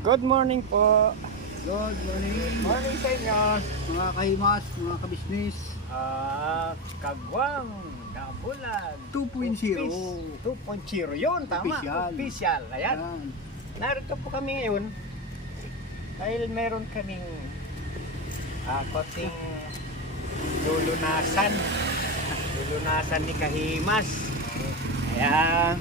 Good morning po. Good morning, Morning sa inyo. mga kahimas, mga kabisnes. Kagwang Dabulag 2.0. 2.0 yun, tama. Official. Official. Ayan. Yan. Narito po kami ngayon dahil meron kaming konting lulunasan. Lulunasan ni Kahimas. Ayan.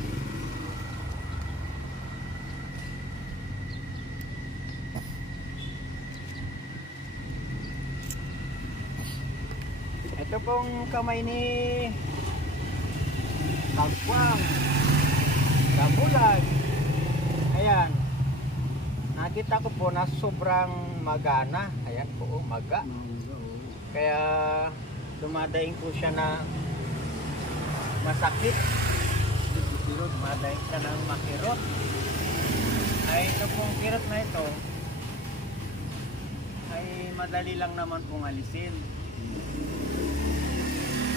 Ito pong kamay ni Kagwang Dabulag. Ayan. Nakita ko po na sobrang magana. Ayan po, maga. Kaya dumadaing po siya na masakit. Dumadaing siya ng makirot. Ay ito pong kirot na ito ay madali lang naman pong alisin.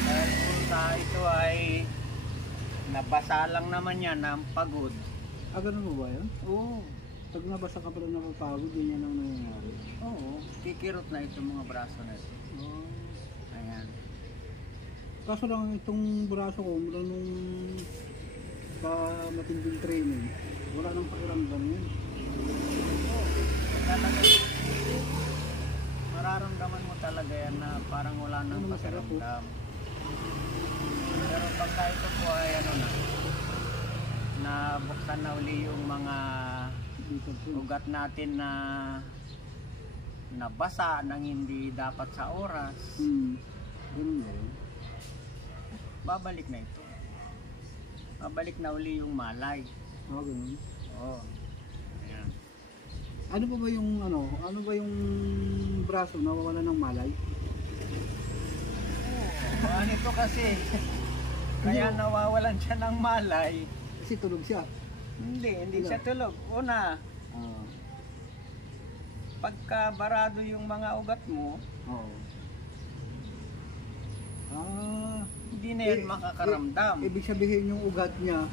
Dahil po ito ay nabasa lang naman yan ng pagod. Ganun mo ba yan? Oo. Pag nabasa ka pala napapagod, yun yan ang nangyayari. Oo. Kikirot na ito mga braso na ito. Ayan. Kaso lang itong braso ko, mula nung matinding training, wala nang pakiramdam yun. Oo. Talaga. Mararamdaman mo talaga yan na parang wala nang pakiramdam. Pero pagka ito po ay ano na buksan na uli yung mga ugat natin na nabasa nang hindi dapat sa oras, Ganun ba yun? babalik na ito. Babalik na uli yung malay. Ganun. Oo. Ayan. Ano ba yung braso nawawala ng malay? Ano ito kasi kaya nawawalan siya ng malay. Kasi tulog siya. Hindi siya tulog. Una, pagka barado yung mga ugat mo, Oo. hindi na yan makakaramdam. Ibig sabihin yung ugat niya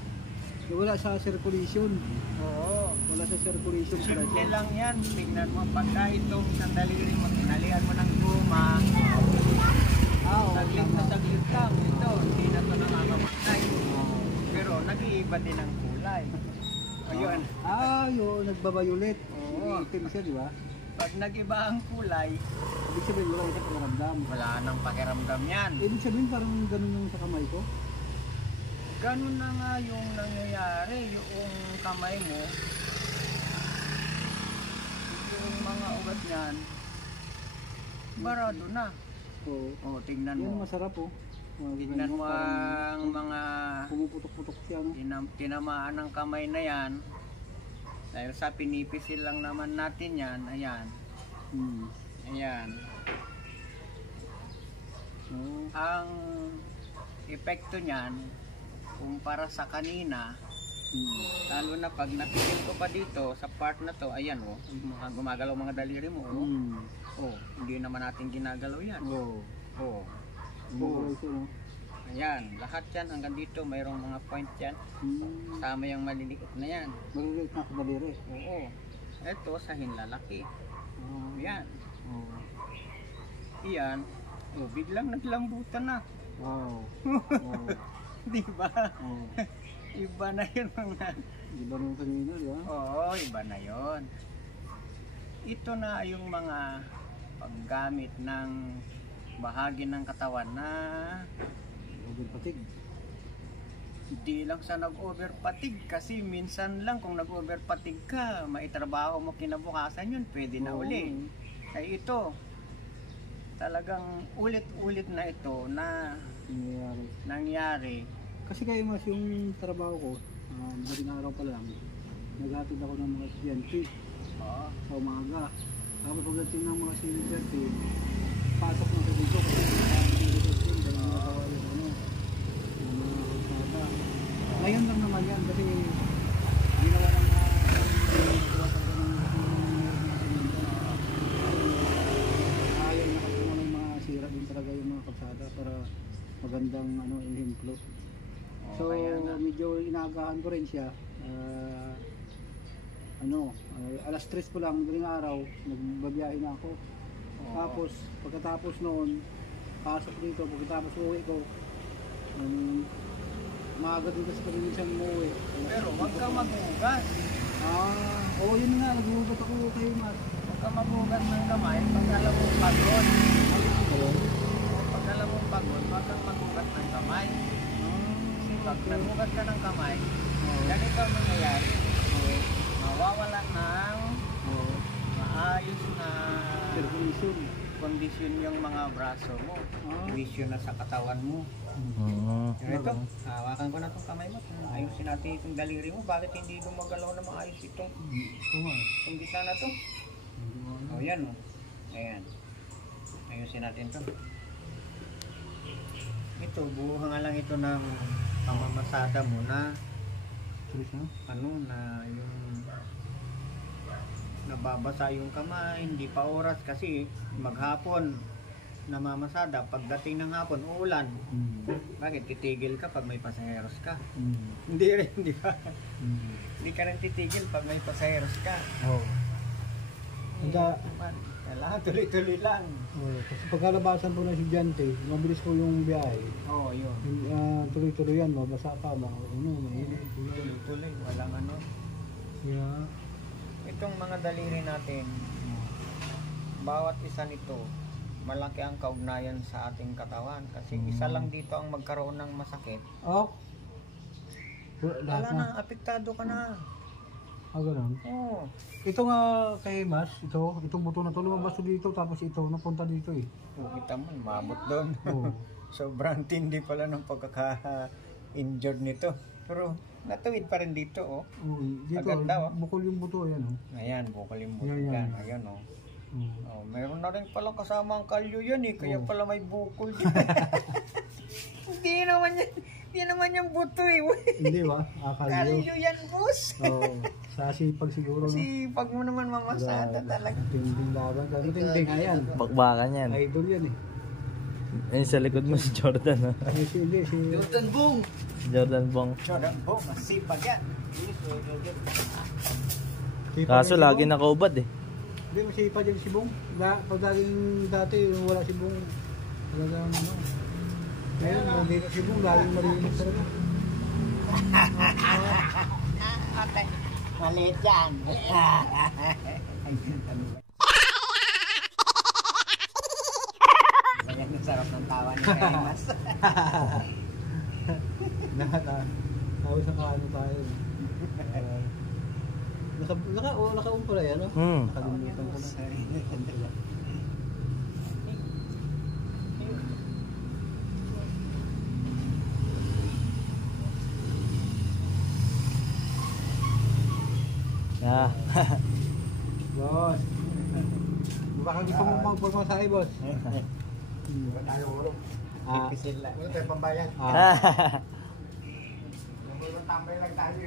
wala sa circulation. Oo. Wala sa circulation pala Simple siya. lang yan. Tingnan mo, pagka itong sandali mo, tinalian mo ng guma, saglit na saglit lang. Ito, hindi na ito nakakamatay. Pero nag-iiba din ang kulay. Ayun. Yun, nagbabayulit. Oo. Itim siya, di ba? Pag nag-iba ang kulay, Ibig sabihin wala siya pakiramdam. wala nang pakiramdam yan. Ibig sabihin parang ganun yung sa kamay ko. Ganun na nga yung nangyayari, yung kamay mo, yung mga ugat niyan, barado na. Oo. O, tingnan Yan mo. masarap oh. Tingnan mo ang mga pumuputok-putok siya, no? tinamaan ng kamay na yan. Dahil sa pinipisil lang naman natin yan, ayan. Ayan. Ang epekto niyan, kumpara sa kanina, lalo na pag napisil ko pa dito sa part na to, ayan oh, gumagalaw mga daliri mo oh. Oh, hindi naman natin ginagalaw yan. Oo. Oh. Bumagalaw siya, no? Ayan, lahat yan hanggang dito mayroong mga point yan. Tama yung maliliit na yan. Maliliit na kadaliri. Oo. Ito sa hinlalaki. Ayan. Iyan. Oh, biglang naglambutan na. Wow. Di ba? Oh. Iba na yun mga. Iba nung kanina, di ba? Oo, iba na yun. Ito na yung mga paggamit ng bahagi ng katawan na Overpatig. hindi lang sa nag-overpatig kasi minsan lang kung nag-overpatig ka, maitrabaho mo kinabukasan yun, pwede na uli. Ay ito, talagang ulit-ulit na ito na nangyari. Kasi kayo mas yung trabaho ko, madaling araw pa lang, naghatid ako ng mga estudyante sa umaga. Tapos pagdating ng mga estudyante, pasok na sa dito kasi ngayon lang naman yan kasi ginawa ng ayaw na kasi mo ng mga sira din talaga yung mga kalsada para magandang ehemplo. So medyo inaagahan ko rin siya. alas 3 po lang, madaling araw, nagbabiyahe na ako. Oo. Tapos, pagkatapos noon, pasok dito, pagkatapos uwi ko, maaga din kasi kami minsan umuwi. Pero huwag kang maghugas. Oo, yun nga, naghuhugas ako kay Mas. Huwag kang maghugas ng kamay pag alam mong pagod. Pag alam mong pagod, huwag kang maghugas ng kamay. Kasi pag naghugas ka ng kamay, ganito ang mangyayari. Mawawala ng maayos na kondisyon yung mga braso mo. Wisyo na sa katawan mo. Ito, hawakan ko na itong kamay mo. Ayusin natin itong daliri mo. Bakit hindi gumagalaw na maayos itong gitna na ito? O yan o. Ayan. Ayusin natin ito. Ito, buuhan nga lang ito ng pamamasada mo na na yung nababasa yung kamay, hindi pa oras kasi maghapon namamasada, pagdating ng hapon uulan. Bakit titigil ka pag may pasaheros ka? Hindi rin, di ba? Hindi ka rin titigil pag may pasaheros ka. Kailangan tuloy-tuloy lang. Kasi pagkalabasan po ng estudyante, mabilis po yung biyahe. Oo, yun. Tuloy-tuloy yan, mabasa ka, mainit. Tuloy-tuloy, walang ano. Yeah. Itong mga daliri natin, bawat isa nito, malaki ang kaugnayan sa ating katawan. Kasi isa lang dito ang magkaroon ng masakit. Wala na, apektado ka na. Ganun? Oo. Ito nga kay Mas, itong buto na ito, lumabas dito, tapos ito, napunta dito eh. Kita mo, mabot doon. Sobrang tindi pala ng pagkaka-injured nito. Pero natuwid pa rin dito, oh. Dito, Maganda, oh. bukol yung buto, yan oh. Ayan, bukol yung buto Yan. yan. Ayan, oh. Oh, meron na rin palang kasama ang kalyo yan eh, kaya pala may bukol dyan. Hindi naman yung buto eh. Hindi ba? Kalyo yan, boss. Sa sipag siguro. Kasi pag mo naman mamasada talaga. Tinding laban. Tinding nga yan. Bakbakan yan. Idol yan eh. Ayun sa likod mo si Jordan. Si Jordan Bong. Jordan Bong. Jordan Bong, masipag yan. Kaso lagi nakaubad eh. Hindi, masipag yan si Bong. Pag laging dati, wala si Bong. Talagang ano. Ngayon, nandito si Bong, laging malinis talaga. Okay. Maliit yan. Ayan, ang sarap ng tawa ni Kaimas. Tawag sa kaano tayo. Naka-on pala yan, no? Nakalimutan ko na. Boss. Baka gusto mo magpagmasahe, boss. Ipisil lang. Ano tayo pambayan? Tambay lang tayo.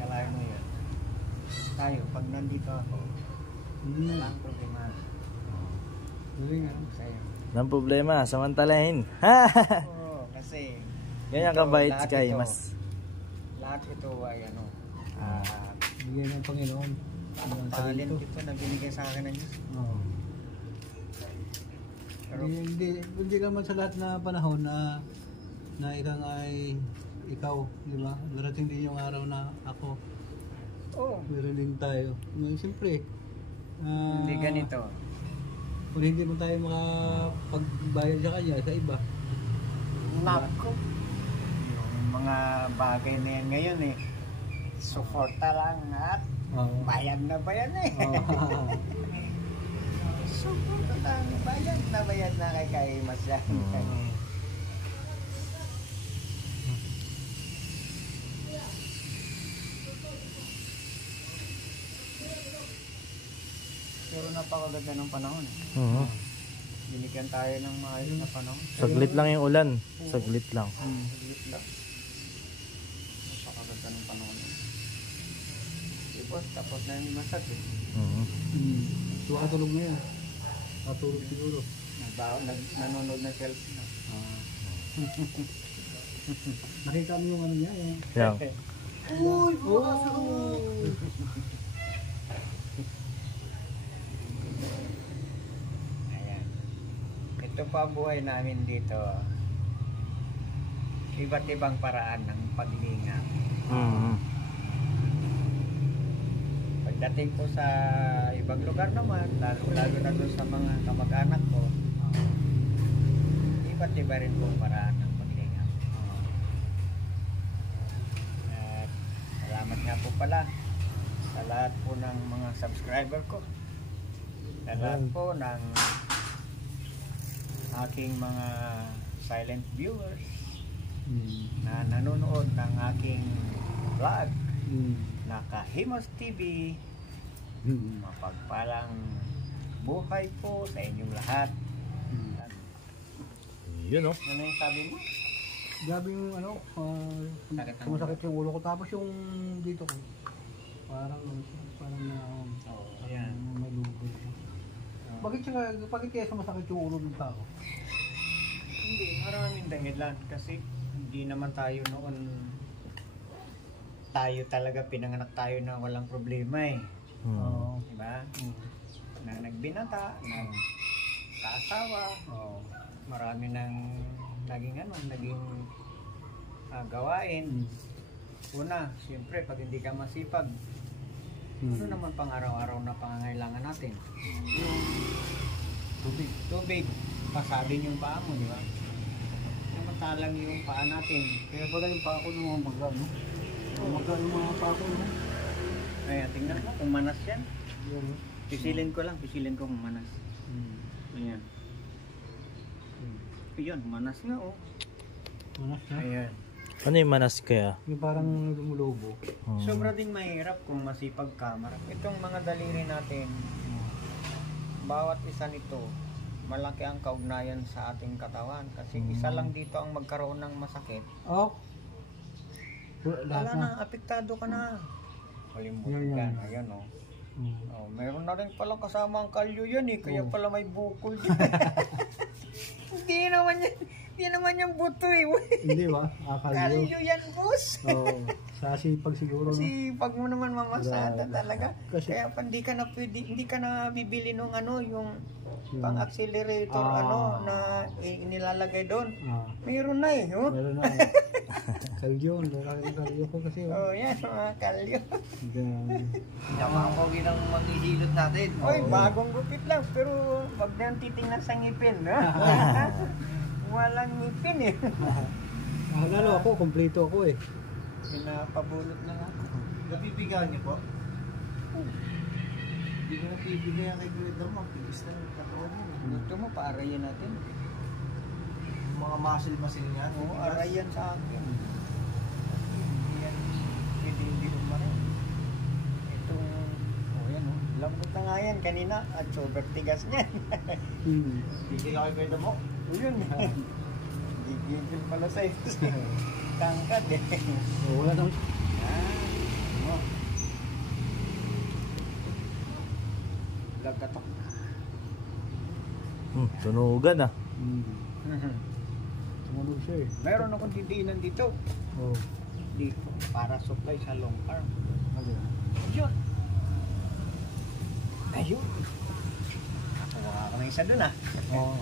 Kalahin mo yun. Tayo, pag nandito ako, walang problema. Sa'yo. Walang problema, samantalahin. Oo, kasi Ganyan kabait si Kaimas. Lahat ito ay ano, bigyan ng Panginoon. talent ito na binigay sa akin ng Diyos. Pero Hindi naman sa lahat na panahon na ikaw, di ba? Darating din yung araw na ako. Meron din tayo. Ngayon, siyempre, hindi ganito. kung hindi mo tayo makapagbayad sa kanya, sa iba. Nako. Yung mga bagay na yan ngayon eh, suporta lang at bayad na bayad eh. Suporta lang, bayad na kay Kaimas yan. Pero napakaganda ng panahon eh. Binigyan tayo ng maayos na panahon. Saglit lang yung ulan. Saglit lang. Saglit lang. Napakaganda ng panahon eh. Tapos na yung masad eh. So, katulog na yan. Katulog siguro. Nanonood na selfie na. Nakita mo yung ano niya, yung... Yan. Uy! Oh! Ayan. Ito pa ang buhay namin dito. Iba't ibang paraan ng paglinga. Mm. Pagdating ko sa ibang lugar naman, lalo na doon sa mga kamag-anak ko, iba't iba rin po ang paraan ng paglinga. At salamat nga po pala sa lahat po ng mga subscriber ko. Sa lahat po ng aking mga silent viewers na nanonood ng aking vlog na Kahimos TV. Mapagpalang buhay po sa inyong lahat. Yun oh. Ano yung sabi mo? Grabe yung ano, Sakit ang sumasakit yung ulo ko. Tapos yung dito ko, parang na, Ayan. may lugo. Bakit kaya sumasakit yung ulo ng tao? Hindi, maraming dahilan kasi hindi naman tayo noon talaga pinanganak tayo na walang problema eh. Diba? Na nagbinata, nagkaasawa, marami nang naging gawain. Una, siyempre pag hindi ka masipag, ano naman pang araw-araw na pangangailangan natin? Tubig. Pasadin yung paa mo, di ba? Samantalang yung paa natin. Kaya pala yung paa ko ng mga maga, no? Maga yung mga paa ko, no? Ayan, tingnan mo kung manas yan. Yan, no? Pisilin ko kung manas. Ayan. Ayun, manas nga oh. Manas na? Ayan. Ano yung manas kaya? Yung parang lumulobo. Sobra din mahirap kung masipag ka. Itong mga daliri natin, bawat isa nito, malaki ang kaugnayan sa ating katawan. Kasi isa lang dito ang magkaroon ng masakit. Oh! Wala na, apektado ka na. Kalimutan ka na, ayan oh. Meron na rin palang kasama ang kalyo yan eh, kaya pala may bukol dyan. Hindi naman yan buto eh. Hindi ba? Kalyo yan, boss. Oo. Sa sipag siguro. Kasi pag mo naman mamasada Grabe. talaga. Kasi- Kaya pa hindi ka na bibili nung ano, yung pang-accelerator na inilalagay doon. Mayroon na eh. Oh, Meron na. Kalyo. Kalyo ko kasi. oh yan, mga kalyo. Tama Ako ginang maghihilot natin. Oy, bagong gupit lang. Pero wag na yung titingnan sa ngipin. Ha? Walang ngipin eh. Lalo ako, kompleto ako eh. Pinapabulot na nga. Napipigahan niyo po? Hindi mo napipigahan kay Kuya Dam, magpipis na yung katawan niyo. Ito mo, paarayan natin. Mga muscle niya. Oo, arayan sa akin. Hindi umaray. Itong, yan o. Lambot na nga yan kanina at sober tigas niyan. Pipigahan kay Kuya Dam mo? O yun. Gigigil pala sa'yo. Tangkad eh. Wala nang... Lagatok. Tunugan ah. Tumunog siya eh. Meron akong didiinan dito. Oo. Dito. Para supply sa long arm. Ano? Yun. Ayun. Wala kami isa dun ah. Oo.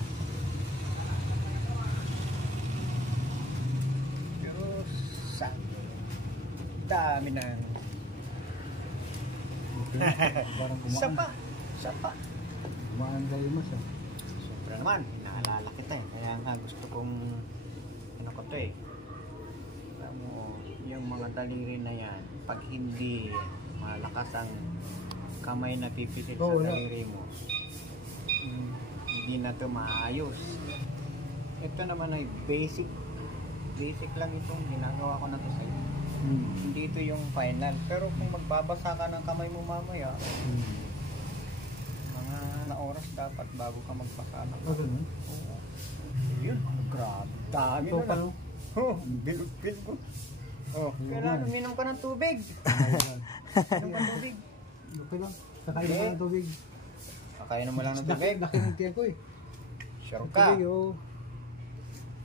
Pero sa dami na. Parang Sapa. Sapa. Kumaan kayo mas ah. Sobra naman. Naalala kita eh. Kaya nga gusto kong ano ko to eh. Alam mo, yung mga daliri na yan, pag hindi malakas ang kamay na pipitit sa wala. daliri mo, hindi na to maayos. Ito naman ay basic lang itong ginagawa ko na to sa'yo. Hindi ito yung final. Pero kung magbabasa ka ng kamay mo mamaya, mga na oras dapat bago ka magbasa ng Ah, ganun? Oo. Yun, grabe. Dami Ito na pa lang. no? Oh, bilog-bil ko. Oh, kailangan uminom ka ng tubig. Uminom ka ng tubig. Okay lang. Kakain mo ng tubig. Kakain mo lang ng tubig. Nakinigtiyan ko eh. Sure ka. Tubig oh.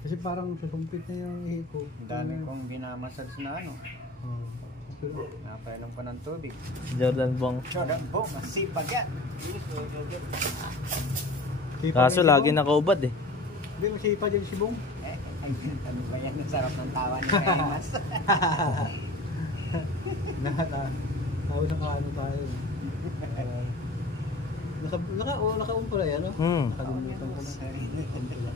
Kasi parang susumpit na yung ihi ko. Ang dami kong binamassage na ano. Oo. Pero, Napainom ko ng tubig. Jordan Bong. Jordan Bong, masipag yan. sipag Kaso yan si lagi Bong. nakaubad eh. Hindi, masipag yan si Bong. Eh, ano ba yan? Ang sarap ng tawa ni Kaimas. Tapos nakaano tayo. Naka-on pala yan, no? Hmm. Nakalimutan ko na.